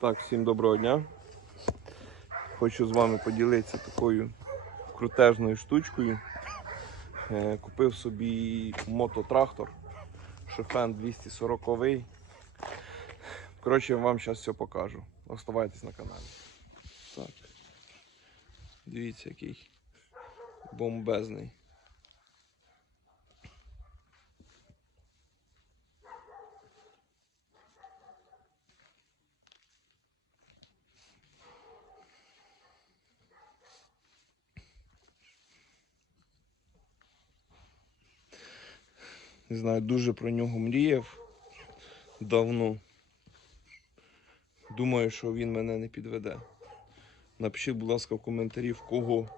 Так, всім доброго дня. Хочу з вами поділитися такою крутежною штучкою. Е, Купив собі мототрактор Шефен 240. Коротше, я вам зараз все покажу. Оставайтесь на каналі. Так. Дивіться, який бомбезний. Не знаю, дуже про нього мріяв давно. Думаю, що він мене не підведе. Напишіть, будь ласка, в коментарі, в кого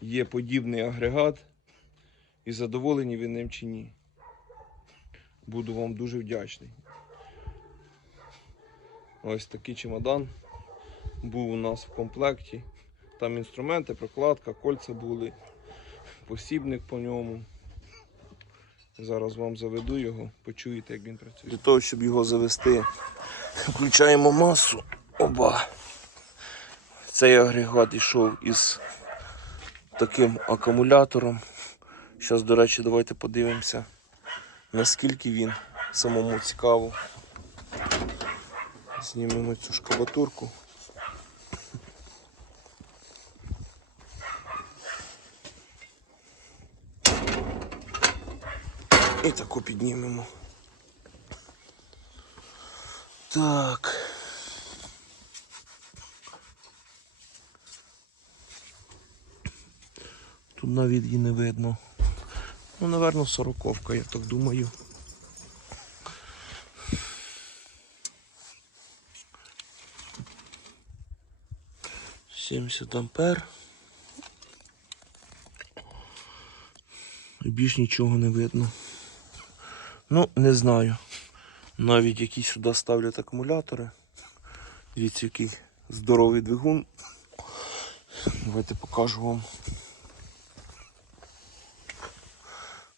є подібний агрегат і задоволені ви ним чи ні. Буду вам дуже вдячний. Ось такий чемодан був у нас в комплекті. Там інструменти, прокладка, кольця були, посібник по ньому. Зараз вам заведу його, почуєте, як він працює. Для того, щоб його завести, включаємо масу. Оба. Цей агрегат йшов із таким акумулятором. Зараз, до речі, давайте подивимося, наскільки він самому цікаво. Знімемо цю шкабатурку. І таку піднімемо. Так. Тут навіть її не видно. Ну, напевно, сороковка, я так думаю. Сімдесят ампер. І більш нічого не видно. Ну, не знаю. Навіть які сюди ставлять акумулятори. Дивіться, який здоровий двигун. Давайте покажу вам.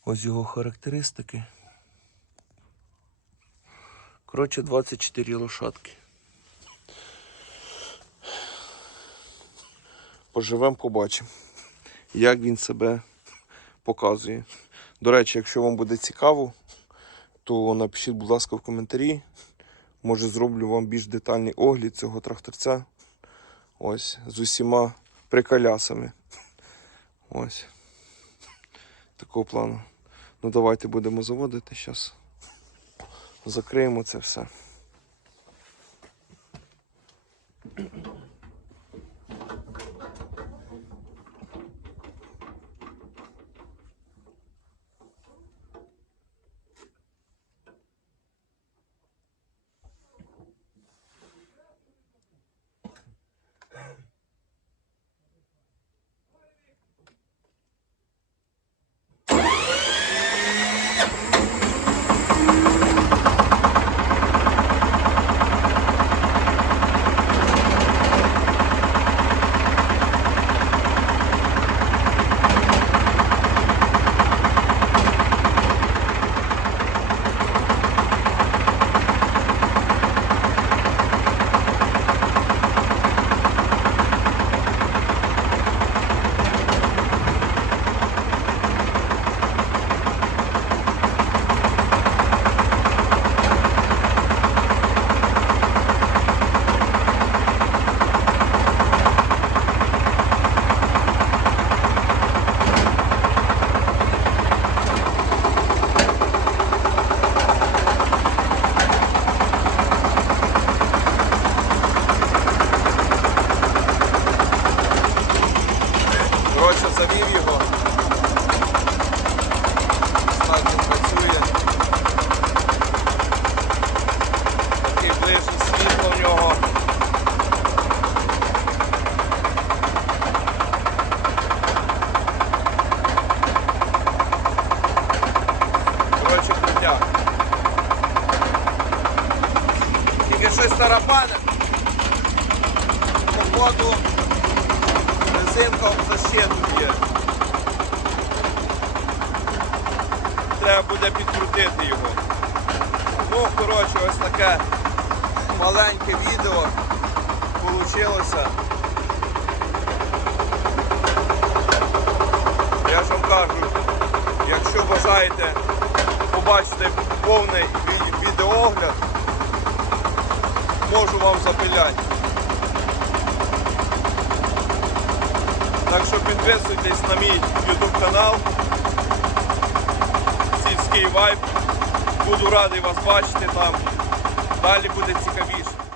Ось його характеристики. Коротше, 24 лошадки. Поживемо, побачимо, як він себе показує. До речі, якщо вам буде цікаво, то напишіть, будь ласка, в коментарі. Може зроблю вам більш детальний огляд цього тракторця. Ось, з усіма приколясами. Ось. Такого плану. Ну давайте будемо заводити зараз. Закриємо це все. Коротше, завів його. Працює. Такий ближче світло в нього. Коротше, крутяк. Тільки щось тарабане. Походу защиту є. Треба буде підкрутити його. Ну, коротше, ось таке маленьке відео получилося. Я ж вам кажу, якщо бажаєте побачити повний ві- відеоогляд, можу вам запиляти. Так що підписуйтесь на мій YouTube канал Сільський Вайб. Буду радий вас бачити там. Далі буде цікавіше.